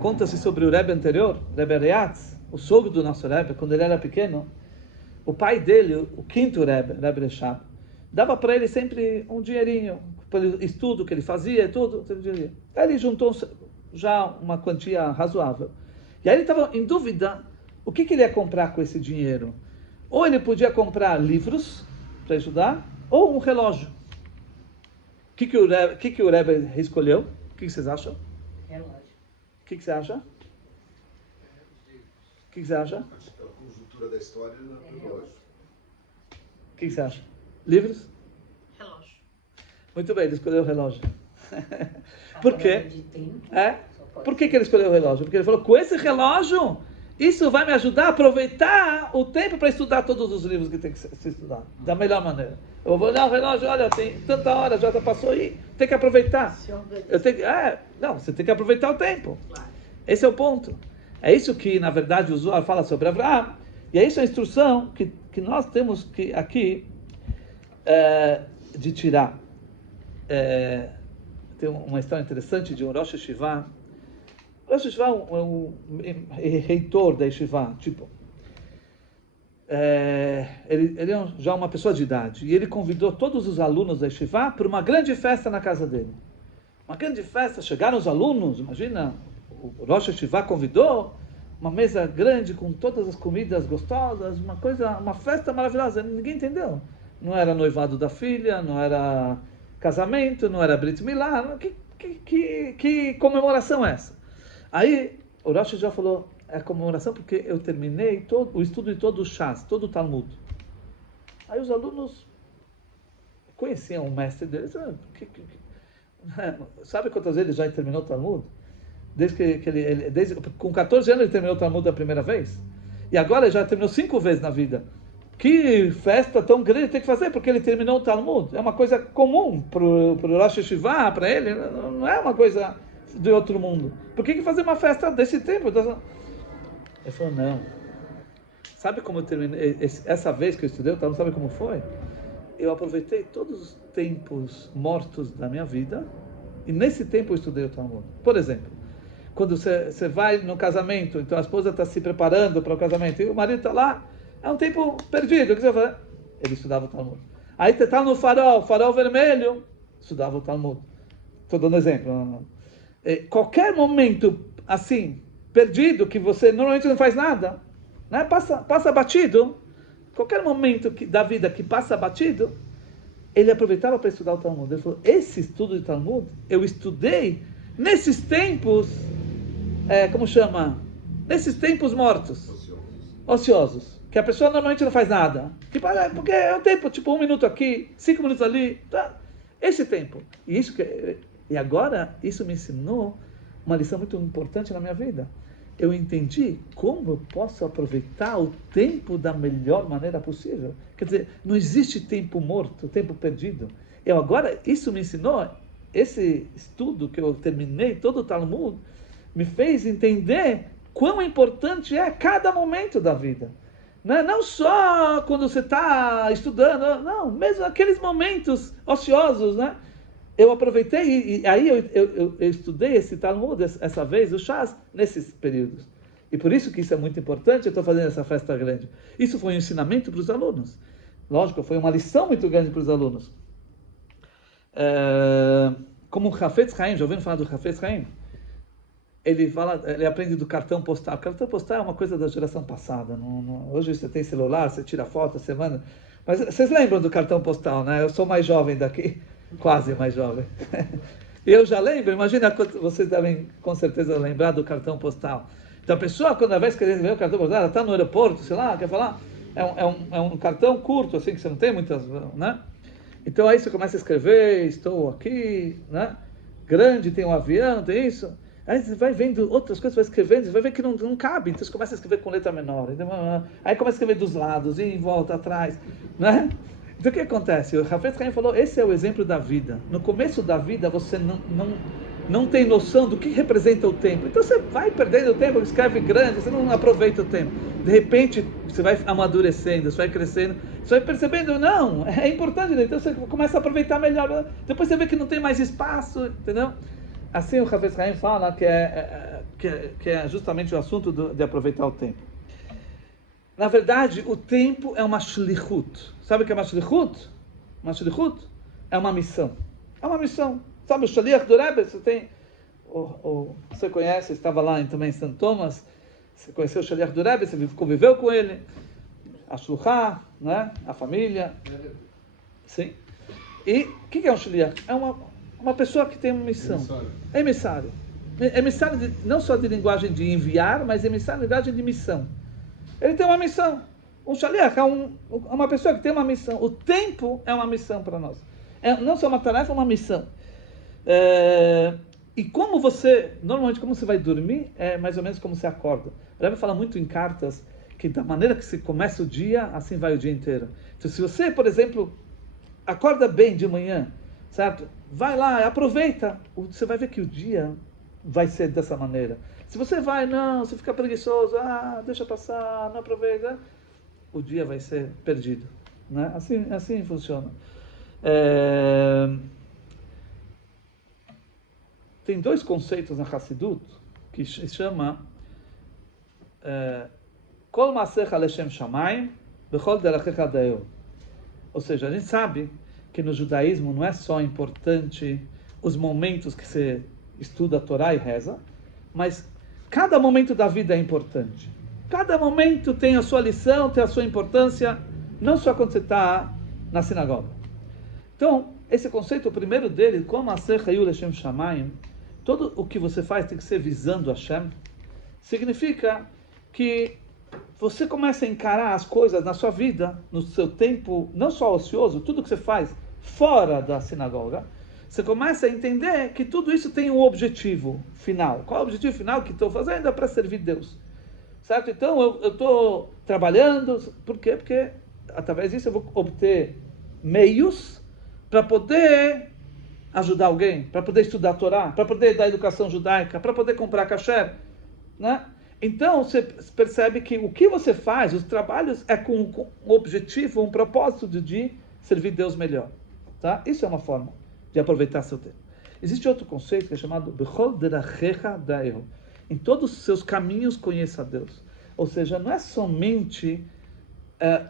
conta-se sobre o Rebbe anterior, Rebbe Reatz, o sogro do nosso Rebbe, quando ele era pequeno, o pai dele, o quinto Rebbe, Rebbe Reshab, dava para ele sempre um dinheirinho, pelo estudo que ele fazia e tudo. Aí ele juntou já uma quantia razoável. E aí ele estava em dúvida, o que ele ia comprar com esse dinheiro? Ou ele podia comprar livros para estudar, ou um relógio. O que o Rebbe escolheu? O que vocês acham? Relógio. O que você acha? O que você acha? Acho que pela conjuntura da história, relógio. O que você acha? Livros? Relógio. Muito bem, ele escolheu o relógio. Por quê? De tempo, É? só Por que ele escolheu o relógio? Porque ele falou, com esse relógio, isso vai me ajudar a aproveitar o tempo para estudar todos os livros que tem que se estudar, da melhor maneira. Eu vou olhar o relógio, olha, tem tanta hora, já passou aí, tem que aproveitar. Não, você tem que aproveitar o tempo. Esse é o ponto. É isso que, na verdade, o Zohar fala sobre Avraham, e é isso a instrução que nós temos que aqui de tirar. Tem uma história interessante de um Rosh Yeshiva. Rosh Yeshiva é um reitor da Yeshiva, tipo. Ele é já uma pessoa de idade, e ele convidou todos os alunos da Yeshiva para uma grande festa na casa dele. Uma grande festa, chegaram os alunos, imagina, o Rosh Yeshiva convidou uma mesa grande com todas as comidas gostosas, uma festa maravilhosa, ninguém entendeu. Não era noivado da filha, não era casamento, não era Brit Milá, que comemoração é essa? Aí o Rosh já falou, é comemoração porque eu terminei o estudo de todo o Shas, todo o Talmud. Aí os alunos conheciam o mestre deles, sabe quantas vezes ele já terminou o Talmud? Com 14 anos ele terminou o Talmud a primeira vez, e agora ele já terminou 5 vezes na vida. Que festa tão grande tem que fazer, porque ele terminou o Talmud. É uma coisa comum para o Rosh Yeshiva, para ele, não é uma coisa de outro mundo. Por que fazer uma festa desse tempo? Ele falou, não. Sabe como eu terminei? Essa vez que eu estudei o Talmud, sabe como foi? Eu aproveitei todos os tempos mortos da minha vida, e nesse tempo eu estudei o Talmud. Por exemplo, quando você vai no casamento, então a esposa está se preparando para o casamento, e o marido está lá, é um tempo perdido. O que você vai fazer? Ele estudava o Talmud. Aí você está no farol vermelho, estudava o Talmud. Estou dando exemplo. Qualquer momento assim, perdido, que você normalmente não faz nada, né? Passa batido, qualquer momento da vida que passa batido, ele aproveitava para estudar o Talmud. Ele falou, esse estudo de Talmud, eu estudei nesses tempos, como chama? Nesses tempos mortos, ociosos. Que a pessoa normalmente não faz nada. Porque é um tempo, tipo 1 minuto aqui, 5 minutos ali. Tá? Esse tempo. E agora, isso me ensinou uma lição muito importante na minha vida. Eu entendi como eu posso aproveitar o tempo da melhor maneira possível. Quer dizer, não existe tempo morto, tempo perdido. Isso me ensinou, esse estudo que eu terminei, todo o Talmud, me fez entender quão importante é cada momento da vida. Não só quando você está estudando, não, mesmo aqueles momentos ociosos, né? Eu aproveitei e aí eu estudei esse Talmud, essa vez, o Shas, nesses períodos. E por isso que isso é muito importante, eu estou fazendo essa festa grande. Isso foi um ensinamento para os alunos. Lógico, foi uma lição muito grande para os alunos. Como o Hafetz Haim, já ouviram falar do Hafetz Haim? Ele aprende do cartão postal. O cartão postal é uma coisa da geração passada. Hoje você tem celular, você tira foto, você manda. Mas vocês lembram do cartão postal, né? Eu sou mais jovem daqui, quase mais jovem. E eu já lembro, imagina, vocês devem com certeza lembrar do cartão postal. Então a pessoa, quando vai escrever o cartão postal, ela está no aeroporto, sei lá, quer falar, é um cartão curto, assim, que você não tem muitas, né? Então aí você começa a escrever, estou aqui, né? Grande, tem um avião, tem isso. Aí você vai vendo outras coisas, vai escrevendo, você vai ver que não cabe, então você começa a escrever com letra menor. Aí começa a escrever dos lados, e em volta, atrás, né? Então o que acontece? O Hafetz Haim falou, esse é o exemplo da vida. No começo da vida você não tem noção do que representa o tempo. Então você vai perdendo o tempo, escreve grande, você não aproveita o tempo. De repente você vai amadurecendo, você vai crescendo, você vai percebendo, não, é importante, então você começa a aproveitar melhor. Depois você vê que não tem mais espaço, entendeu? Assim o Hafetz Haim fala que é justamente o assunto de aproveitar o tempo. Na verdade, o tempo é uma shlichut. Sabe o que é uma shlichut? Uma shlichut é uma missão. É uma missão. Sabe o Shaliach do Rebbe? Você conhece, estava lá também em St. Thomas, você conheceu o Shaliach do Rebbe, você conviveu com ele, a Shluchá, né? A família. Sim. E o que é um Shaliach? É uma pessoa que tem uma missão. Emissário. Emissário não só de linguagem de enviar, mas emissário de linguagem de missão. Ele tem uma missão. Um shaliach é uma pessoa que tem uma missão. O tempo é uma missão para nós. Não só uma tarefa, é uma missão. E normalmente como você vai dormir, é mais ou menos como você acorda. O Rebbe fala muito em cartas, que da maneira que você começa o dia, assim vai o dia inteiro. Então se você, por exemplo, acorda bem de manhã, certo? Vai lá, aproveita, você vai ver que o dia vai ser dessa maneira. Se você você fica preguiçoso, deixa passar, não aproveita, o dia vai ser perdido, né? Assim funciona. Tem dois conceitos na Hassidut que se chama Kol Maasecha Leshem Shamayim Bechol Derachecha Dayo. Ou seja, a gente sabe que no judaísmo não é só importante os momentos que você estuda a Torá e reza, mas cada momento da vida é importante. Cada momento tem a sua lição, tem a sua importância, não só quando você está na sinagoga. Então, esse conceito, o primeiro dele, como Maasecha Leshem Shamayim, tudo o que você faz tem que ser visando Hashem, significa que você começa a encarar as coisas na sua vida, no seu tempo, não só ocioso, tudo que você faz fora da sinagoga, você começa a entender que tudo isso tem um objetivo final. Qual é o objetivo final que estou fazendo? É para servir Deus. Certo? Então, eu estou trabalhando, por quê? Porque através disso eu vou obter meios para poder ajudar alguém, para poder estudar a Torá, para poder dar educação judaica, para poder comprar kasher, né? Então, você percebe que o que você faz, os trabalhos, é com um objetivo, um propósito de servir Deus melhor. Tá? Isso é uma forma de aproveitar seu tempo. Existe outro conceito que é chamado Bechol Derachecha Dayo. Em todos os seus caminhos conheça a Deus. Ou seja, não é somente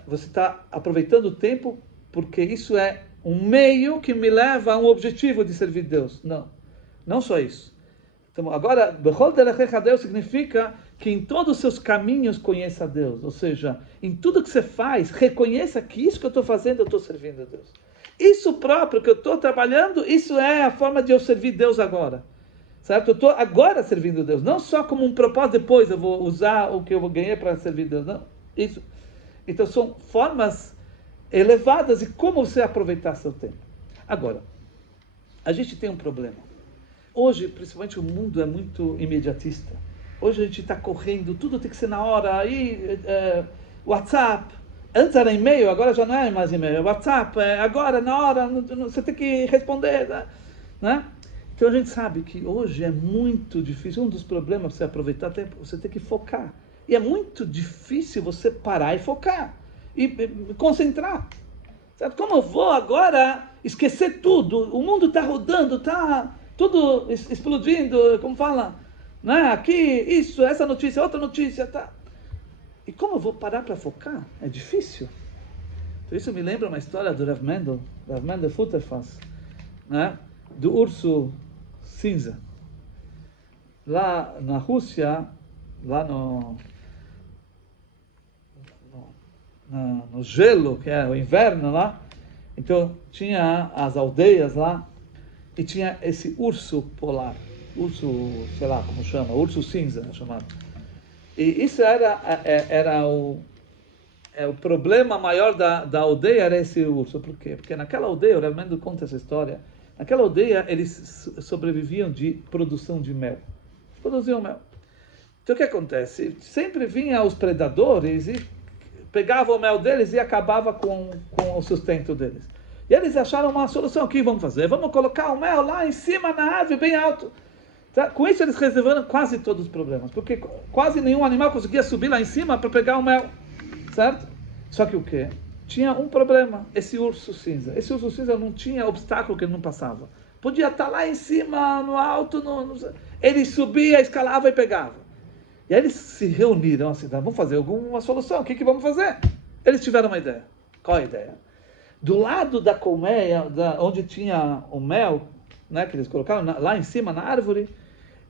você está aproveitando o tempo porque isso é um meio que me leva a um objetivo de servir Deus. Não. Não só isso. Então, agora, Bechol Derachecha Dayo significa que em todos os seus caminhos conheça a Deus. Ou seja, em tudo que você faz, reconheça que isso que eu estou fazendo, eu estou servindo a Deus. Isso próprio que eu estou trabalhando, isso é a forma de eu servir Deus agora. Certo? Eu estou agora servindo Deus. Não só como um propósito, depois eu vou usar o que eu ganhei para servir Deus. Não. Isso. Então, são formas elevadas de como você aproveitar seu tempo. Agora, a gente tem um problema. Hoje, principalmente, o mundo é muito imediatista. Hoje a gente está correndo, tudo tem que ser na hora. Aí, WhatsApp. Antes era e-mail, agora já não é mais e-mail. WhatsApp, agora, na hora, você tem que responder. Né? Então a gente sabe que hoje é muito difícil. Um dos problemas para você aproveitar o tempo, você tem que focar. E é muito difícil você parar e focar. E concentrar. Certo? Como eu vou agora esquecer tudo? O mundo está rodando, está tudo explodindo, como fala, né? Aqui, isso, essa notícia, outra notícia, tá? E como eu vou parar para focar? É difícil. Então isso me lembra uma história do Rav Mendel Futterfass, né? Do urso cinza. Lá na Rússia, lá no gelo, que é o inverno lá, então tinha as aldeias lá, e tinha esse urso polar, urso, sei lá como chama, urso cinza, chamado. E isso era o problema maior da aldeia, era esse urso. Por quê? Porque naquela aldeia, o Rav Mendel conta essa história, naquela aldeia eles sobreviviam de produção de mel. Produziam mel. Então o que acontece? Sempre vinham os predadores e pegavam o mel deles e acabava com o sustento deles. E eles acharam uma solução. O que vamos fazer? Vamos colocar o mel lá em cima na árvore, bem alto. Tá? Com isso eles resolveram quase todos os problemas, porque quase nenhum animal conseguia subir lá em cima para pegar o mel, certo? Só que o quê? Tinha um problema, esse urso cinza. Esse urso cinza não tinha obstáculo que ele não passava. Podia estar lá em cima, no alto, ele subia, escalava e pegava. E aí eles se reuniram assim, vamos fazer alguma solução, o que vamos fazer? Eles tiveram uma ideia. Qual a ideia? Do lado da colmeia, onde tinha o mel, né, que eles colocaram lá em cima na árvore,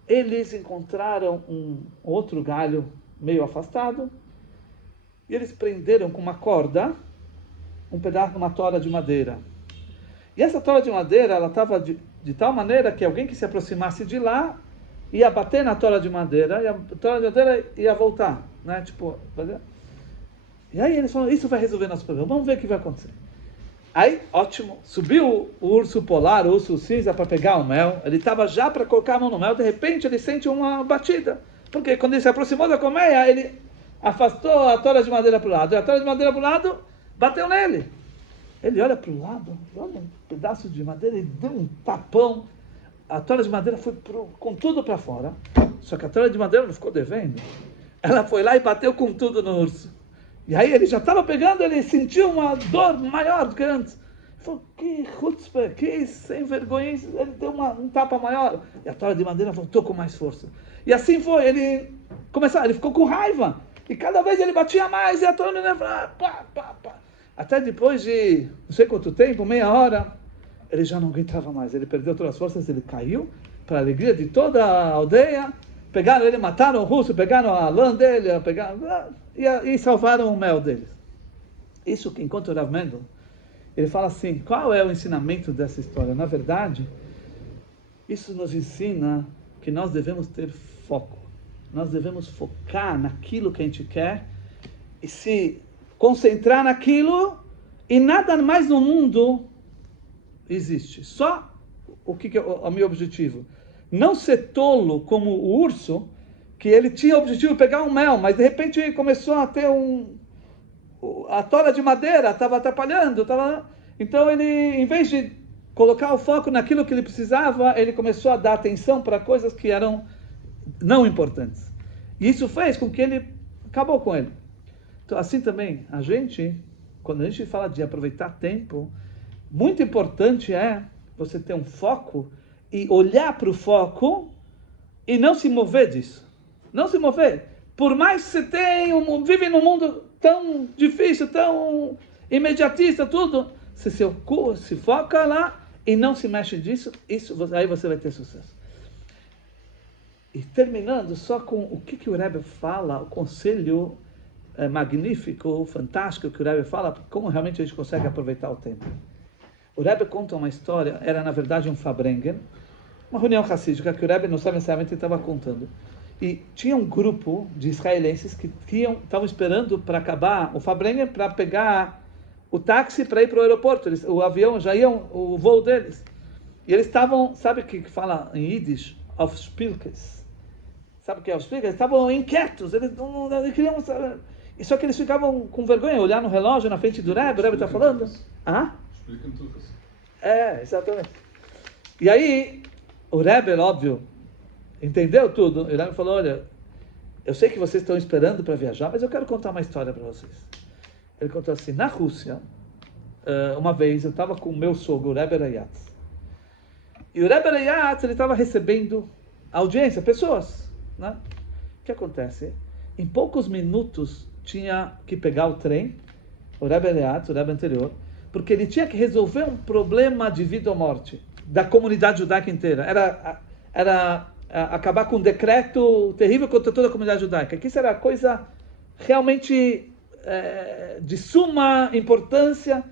eles encontraram um outro galho meio afastado e eles prenderam com uma corda um pedaço, uma tora de madeira. E essa tora de madeira, ela estava de tal maneira que alguém que se aproximasse de lá ia bater na tora de madeira e a tora de madeira ia voltar, né? Tipo, e aí eles falaram, isso vai resolver nosso problema, vamos ver o que vai acontecer. Aí, ótimo, subiu o urso polar, o urso cinza para pegar o mel. Ele estava já para colocar a mão no mel, de repente ele sente uma batida. Porque quando ele se aproximou da colmeia, ele afastou a tora de madeira para o lado. E a tora de madeira para o lado bateu nele. Ele olha para o lado, olha um pedaço de madeira e deu um tapão. A tora de madeira foi com tudo para fora. Só que a tora de madeira não ficou devendo. Ela foi lá e bateu com tudo no urso. E aí ele já estava pegando, ele sentiu uma dor maior do que antes. Ele falou, que chutzpah, que sem vergonha, ele deu um tapa maior. E a tora de madeira voltou com mais força. E assim foi, ele ficou com raiva. E cada vez ele batia mais, e a tora de madeira, pá, pá, pá. Até depois de não sei quanto tempo, meia hora, ele já não aguentava mais. Ele perdeu todas as forças, ele caiu, para a alegria de toda a aldeia. Pegaram ele, mataram o russo, pegaram a lã dele, e salvaram o mel deles. Isso que enquanto o Rav Mendel, ele fala assim, qual é o ensinamento dessa história? Na verdade, isso nos ensina que nós devemos ter foco. Nós devemos focar naquilo que a gente quer e se concentrar naquilo e nada mais no mundo existe. Só o que é o meu objetivo. Não ser tolo como o urso, que ele tinha o objetivo de pegar um mel, mas de repente começou a ter a tora de madeira estava atrapalhando. Então ele, em vez de colocar o foco naquilo que ele precisava, ele começou a dar atenção para coisas que eram não importantes. E isso fez com que ele acabou com ele. Então assim também, quando a gente fala de aproveitar tempo, muito importante é você ter um foco e olhar para o foco e não se mover disso. Não se mover. Por mais que você vive num mundo tão difícil, tão imediatista, tudo, você se foca lá e não se mexe disso, aí você vai ter sucesso. E terminando só com o que o Rebbe fala, o conselho magnífico, fantástico que o Rebbe fala, como realmente a gente consegue aproveitar o tempo. O Rebbe conta uma história, era na verdade um Fabrengen, uma reunião racídica que o Rebbe não sabe necessariamente estava contando. E tinha um grupo de israelenses que estavam esperando para acabar o Fabrengen para pegar o táxi para ir para o aeroporto. O avião já ia, o voo deles. E eles estavam, sabe o que fala em Yiddish? Aufspilkes. Sabe o que é Aufspilkes? Eles estavam inquietos, eles não queriam saber. E só que eles ficavam com vergonha, olhar no relógio na frente do Rebbe, o Rebbe está falando. Exatamente. E aí, o Rebbe, óbvio, entendeu tudo. E o Rebbe falou, olha, eu sei que vocês estão esperando para viajar, mas eu quero contar uma história para vocês. Ele contou assim, na Rússia, uma vez eu estava com o meu sogro, o Rebbe Rayatz. E o Rebbe Rayatz, ele estava recebendo audiência, pessoas, né? O que acontece? Em poucos minutos tinha que pegar o trem, o Rebbe Rayatz, o Rebbe anterior, porque ele tinha que resolver um problema de vida ou morte da comunidade judaica inteira. Era acabar com um decreto terrível contra toda a comunidade judaica. Que isso era coisa realmente de suma importância,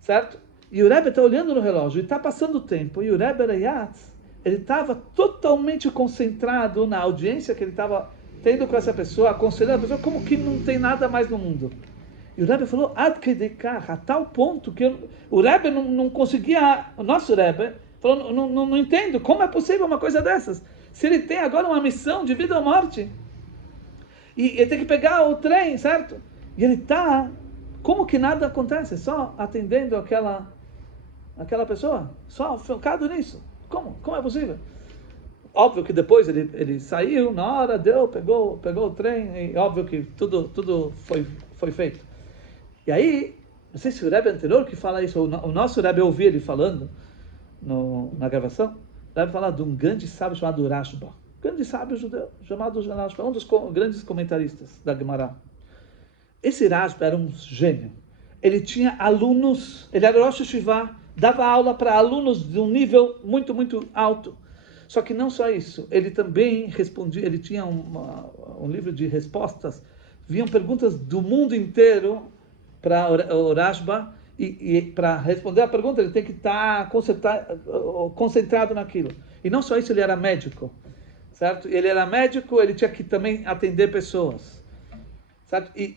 certo? E o Rebbe está olhando no relógio, e está passando o tempo, e o Rebbe Rayatz, ele estava totalmente concentrado na audiência que ele estava tendo com essa pessoa, aconselhando a pessoa como que não tem nada mais no mundo. E o Rebbe falou, a tal ponto que o Rebbe não conseguia, o nosso Rebbe falou, não entendo, como é possível uma coisa dessas? Se ele tem agora uma missão de vida ou morte, e ele tem que pegar o trem, certo? E ele está, como que nada acontece? Só atendendo aquela pessoa, só focado nisso. Como é possível? Óbvio que depois ele saiu, na hora, pegou o trem, e óbvio que tudo foi feito. E aí, não sei se o Rebbe anterior que fala isso, o nosso Rebbe ouviu ele falando na gravação, o Rebbe fala de um grande sábio chamado Rashba, grande sábio judeu chamado Rashba, um dos grandes comentaristas da Gemara. Esse Rashba era um gênio. Ele tinha alunos, ele era Rosh Yeshiva, dava aula para alunos de um nível muito, muito alto. Só que não só isso, ele também respondia, ele tinha um livro de respostas, vinham perguntas do mundo inteiro para o Rashba, e para responder a pergunta ele tem que estar concentrado naquilo. E não só isso, ele era médico, certo? Ele era médico, ele tinha que também atender pessoas, certo? E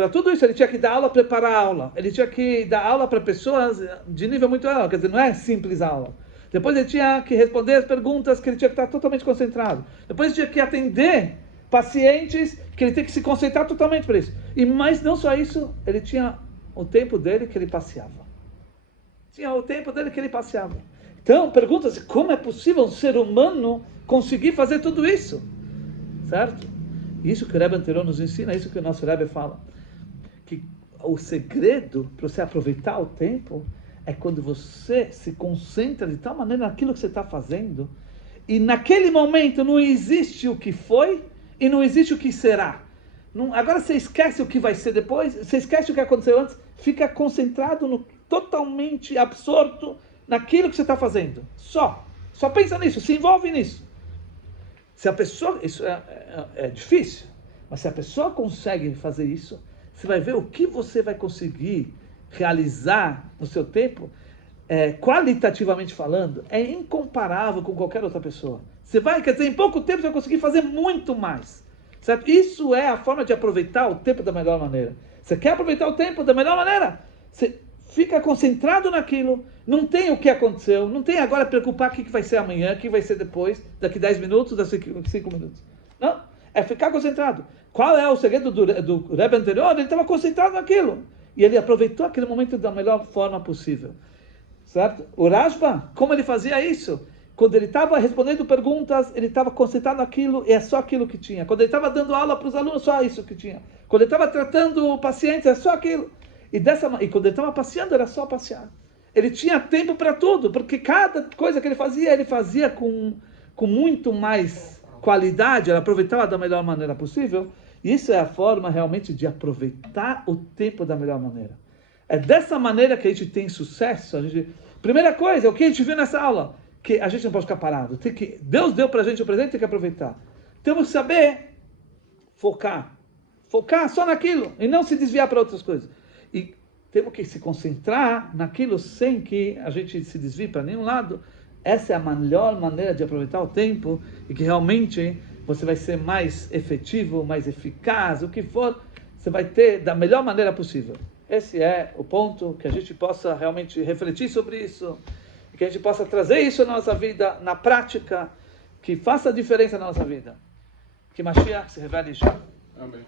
para tudo isso, ele tinha que dar aula, preparar a aula. Ele tinha que dar aula para pessoas de nível muito alto. Quer dizer, não é simples a aula. Depois ele tinha que responder as perguntas que ele tinha que estar totalmente concentrado. Depois ele tinha que atender pacientes que ele tinha que se concentrar totalmente para isso. E mais não só isso, ele tinha o tempo dele que ele passeava. Tinha o tempo dele que ele passeava. Então, pergunta-se como é possível um ser humano conseguir fazer tudo isso? Certo? Isso que o Rebbe anterior nos ensina, isso que o nosso Rebbe fala. Que o segredo para você aproveitar o tempo é quando você se concentra de tal maneira naquilo que você está fazendo e naquele momento não existe o que foi e não existe o que será. Não, agora você esquece o que vai ser depois, você esquece o que aconteceu antes, fica concentrado, totalmente absorto naquilo que você está fazendo. Só pensa nisso, se envolve nisso. Se a pessoa, isso é difícil, mas se a pessoa consegue fazer isso, você vai ver o que você vai conseguir realizar no seu tempo, qualitativamente falando, é incomparável com qualquer outra pessoa. Quer dizer, em pouco tempo você vai conseguir fazer muito mais. Certo? Isso é a forma de aproveitar o tempo da melhor maneira. Você quer aproveitar o tempo da melhor maneira? Você fica concentrado naquilo, não tem o que aconteceu, não tem agora preocupar o que vai ser amanhã, o que vai ser depois, daqui 10 minutos, daqui 5 minutos. Não, é ficar concentrado. Qual é o segredo do Rebbe anterior? Ele estava concentrado naquilo. E ele aproveitou aquele momento da melhor forma possível. Certo? O Rashba, como ele fazia isso? Quando ele estava respondendo perguntas, ele estava concentrado naquilo e é só aquilo que tinha. Quando ele estava dando aula para os alunos, só isso que tinha. Quando ele estava tratando pacientes, é só aquilo. E quando ele estava passeando, era só passear. Ele tinha tempo para tudo, porque cada coisa que ele fazia com muito mais qualidade, ele aproveitava da melhor maneira possível. E isso é a forma realmente de aproveitar o tempo da melhor maneira. É dessa maneira que a gente tem sucesso. Primeira coisa, o que a gente viu nessa aula, que a gente não pode ficar parado. Deus deu para a gente o presente, tem que aproveitar. Temos que saber focar só naquilo e não se desviar para outras coisas. E temos que se concentrar naquilo sem que a gente se desvie para nenhum lado. Essa é a melhor maneira de aproveitar o tempo e que realmente você vai ser mais efetivo, mais eficaz, o que for, você vai ter da melhor maneira possível. Esse é o ponto, que a gente possa realmente refletir sobre isso, que a gente possa trazer isso na nossa vida, na prática, que faça a diferença na nossa vida. Que Mashiach se revele já. Amém.